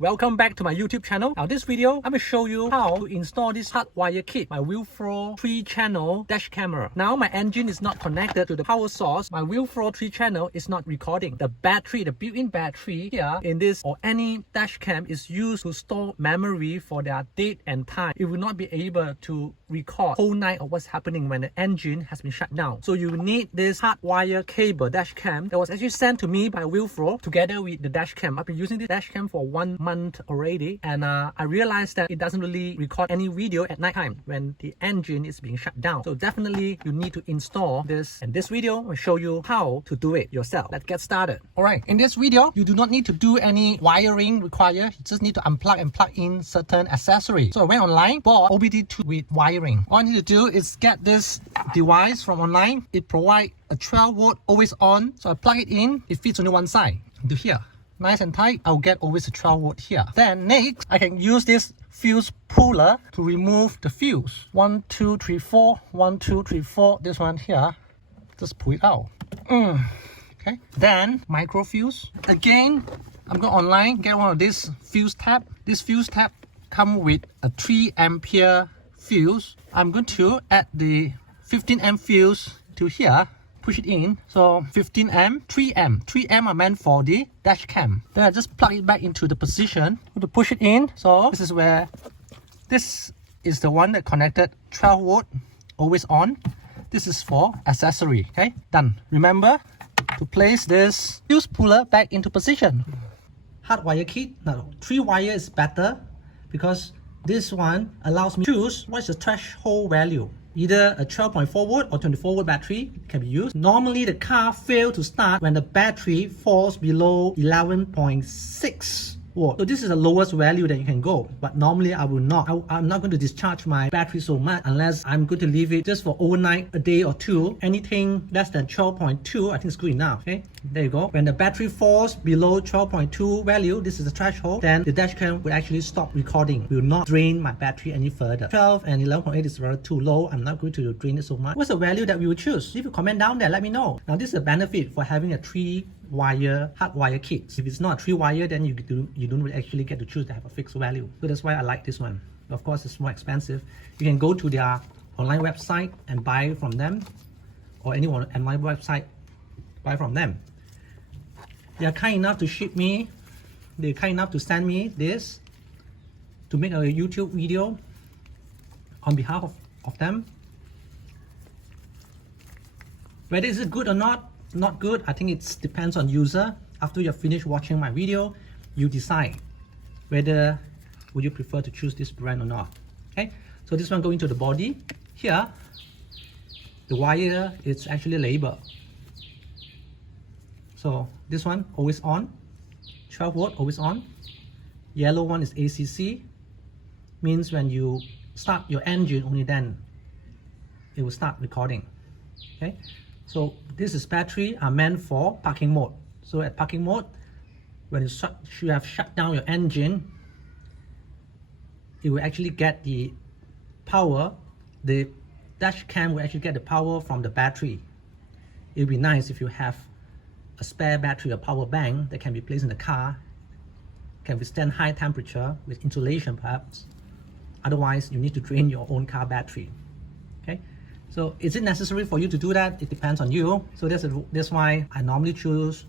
Welcome back to my YouTube channel. Now this video, I'm going to show you how to install this hardwire kit, my VIOFO 3-channel dash camera. Now my engine is not connected to the power source. My VIOFO 3-channel is not recording. The battery, the built-in battery here in this or any dash cam is used to store memory for their date and time. It will not be able to record whole night of what's happening when the engine has been shut down. So you need this hardwire cable dash cam that was actually sent to me by VIOFO together with the dash cam. I've been using this dash cam for 1 month already, and I realized that it doesn't really record any video at night time when the engine is being shut down. So definitely you need to install this, and this video will show you how to do it yourself. Let's get started. Alright, in this video you do not need to do any wiring required. You just need to unplug and plug in certain accessories. So I went online, bought OBD2 with wiring. All I need to do is get this device from online. It provides a 12 volt always on, so I plug it in. It fits only one side into here, nice and tight. I'll get always a 12 volt here. Then next I can use this fuse puller to remove the fuse. 1 2 3 4 1 2 3 4, this one here, just pull it out. Okay, then micro fuse. Again, I'm going online, get one of these fuse tab. This fuse tab come with a 3 ampere fuse. I'm going to add the 15 amp fuse to here, push it in. So 15 amp, 3 amp. 3 amp are meant for the dash cam. Then I just plug it back into the position to push it in. So this is where, this is the one that connected 12 volt always on. This is for accessory. Okay, done. Remember to place this fuse puller back into position. Hardwire kit. Now 3 wire is better because this one allows me to choose what's the threshold value. Either a 12.4 volt or 24 volt battery can be used. Normally the car fails to start when the battery falls below 11.6 volt. So this is the lowest value that you can go, but normally I will not. I'm not going to discharge my battery so much unless I'm going to leave it just for overnight, a day or two. Anything less than 12.2 I think is good enough. Okay, there you go. When the battery falls below 12.2 value, this is the threshold, then the dash cam will actually stop recording, will not drain my battery any further. 12 and 11.8 is rather too low. I'm not going to drain it so much. What's the value that we will choose? Leave a comment down there, let me know. Now this is a benefit for having a 3-wire hardwire kit. If it's not 3-wire, then you don't really actually get to choose to have a fixed value. So that's why I like this one. Of course, it's more expensive. You can go to their online website and buy from them, or any online website, buy from them. They are kind enough to ship me. They're kind enough to send me this to make a YouTube video on behalf of them. Whether is it good or not good, I think it depends on user. After you're finished watching my video, you decide whether would you prefer to choose this brand or not. Okay, so this one going to the body. Here the wire is actually labeled. So this one always on, 12 volt always on. Yellow one is ACC, means when you start your engine, only then it will start recording. Okay, so this is battery are meant for parking mode. So at parking mode, when you have shut down your engine, it will actually get the power. The dash cam will actually get the power from the battery. It would be nice if you have a spare battery or power bank that can be placed in the car, can withstand high temperature with insulation perhaps. Otherwise you need to drain your own car battery. Okay, so is it necessary for you to do that? It depends on you. So that's why I normally choose,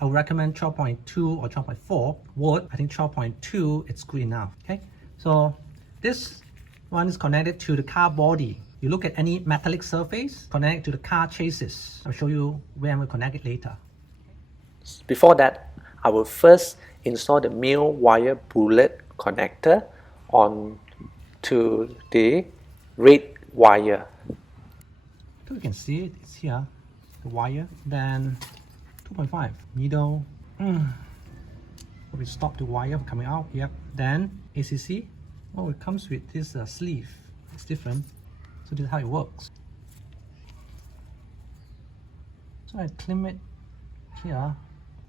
I would recommend 12.2 or 12.4 volt. I think 12.2 it's good enough. Okay, so this one is connected to the car body. You look at any metallic surface, connect it to the car chassis. I'll show you where I'm going to connect it later. Before that, I will first install the male wire bullet connector on to the red wire. So you can see it, it's here, the wire. Then 2.5 middle. We stop the wire coming out. Yep. Then ACC. Oh, it comes with this sleeve. It's different. So this is how it works. So I clamp it here.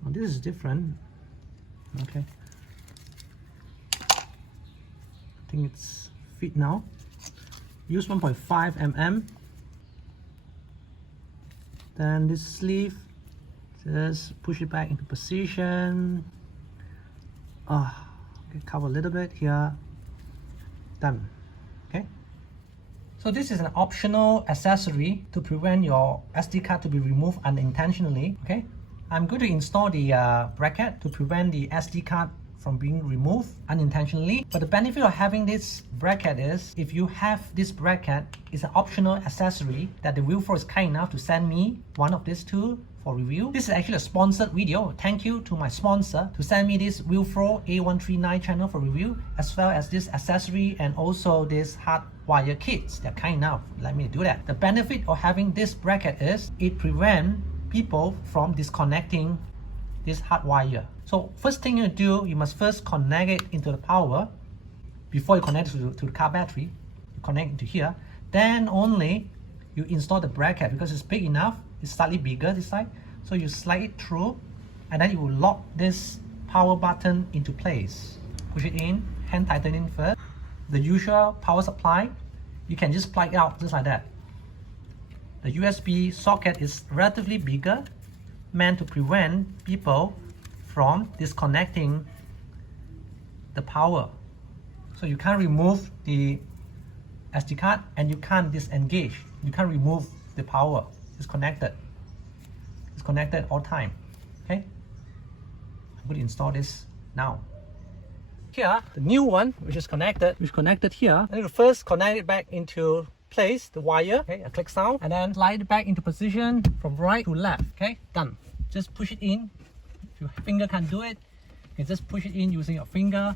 Oh, this is different. Okay. I think it's fit now. Use 1.5 mm. Then this sleeve, just push it back into position. Cover a little bit here. Done. Okay. So this is an optional accessory to prevent your SD card to be removed unintentionally. Okay. I'm going to install the bracket to prevent the SD card from being removed unintentionally. But the benefit of having this bracket is, if you have this bracket, it's an optional accessory that the VIOFO is kind enough to send me one of these two for review. This is actually a sponsored video. Thank you to my sponsor to send me this VIOFO A139 channel for review, as well as this accessory and also this hardwire kits. They're kind enough to let me do that. The benefit of having this bracket is it prevents people from disconnecting this hardwire. So first thing you do, you must first connect it into the power before you connect it to the car battery. You connect it to here, then only you install the bracket because it's big enough. It's slightly bigger this side, so you slide it through, and then you will lock this power button into place. Push it in, hand tighten in first. The usual power supply, you can just plug it out just like that. The USB socket is relatively bigger, meant to prevent people from disconnecting the power. So you can't remove the SD card and you can't disengage. You can't remove the power. It's connected. It's connected all time. Okay? I'm going to install this now. Here, the new one, which is connected here. I need to first connect it back into place, the wire. Okay, a click sound, and then slide it back into position from right to left. Okay, done. Just push it in. If your finger can't do it, you can just push it in using your finger,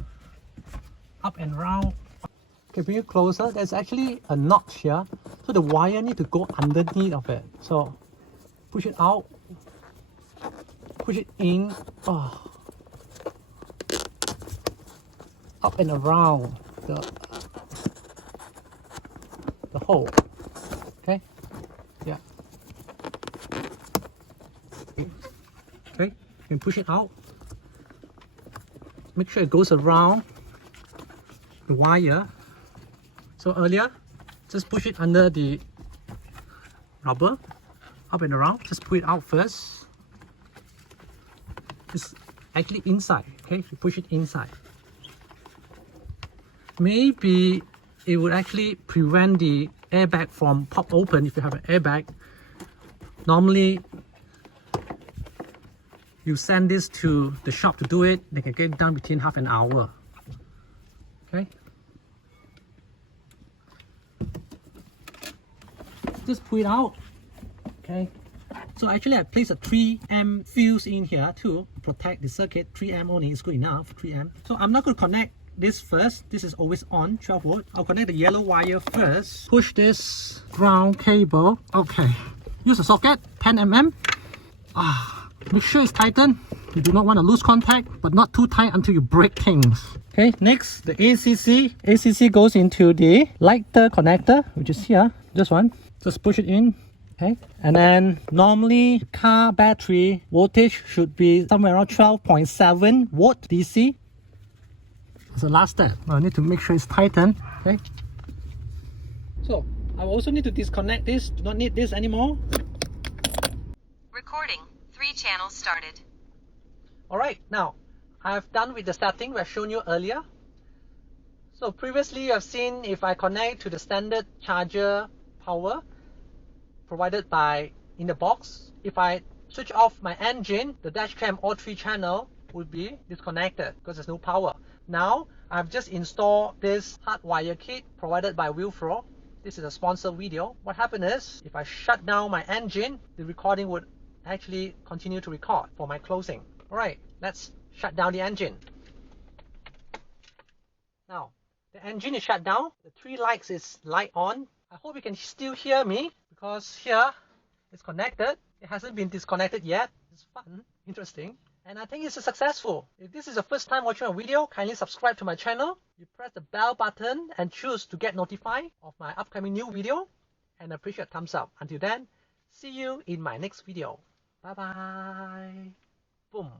up and round. Okay, bring it closer. There's actually a notch here, so the wire need to go underneath of it. So push it out, push it in, up and around the hole. Okay, yeah. Okay, you can push it out. Make sure it goes around the wire. So earlier, just push it under the rubber, up and around. Just pull it out first. It's actually inside. Okay, you push it inside. Maybe it would actually prevent the airbag from pop open if you have an airbag. Normally, you send this to the shop to do it. They can get it done within half an hour. Okay. Just pull it out. Okay. So actually I placed a 3A fuse in here to protect the circuit. 3A only is good enough. 3A. So I'm not going to connect this first. This is always on, 12 volt. I'll connect the yellow wire first. Push this ground cable. Okay. Use a socket, 10 mm. Make sure it's tightened. You do not want to lose contact, but not too tight until you break things. Okay, next, the ACC. ACC goes into the lighter connector, which is here. This one. Just push it in. Okay, and then normally car battery voltage should be somewhere around 12.7 volt DC. That's the last step. I need to make sure it's tightened. Okay. So I also need to disconnect this. Do not need this anymore. Recording. 3 channels started. Alright, now I've done with the setting I've shown you earlier. So previously you have seen if I connect to the standard charger power provided by in the box, if I switch off my engine, the dash cam all 3 channel would be disconnected because there's no power. Now I've just installed this hardwire kit provided by VIOFO. This is a sponsored video. What happened is, if I shut down my engine, the recording would actually continue to record for my closing. Alright, let's shut down the engine. Now, the engine is shut down. The 3 lights is light on. I hope you can still hear me because here it's connected. It hasn't been disconnected yet. It's fun, interesting. And I think it's successful. If this is the first time watching a video, kindly subscribe to my channel. You press the bell button and choose to get notified of my upcoming new video. And I appreciate a thumbs up. Until then, see you in my next video. Bye bye. Boom.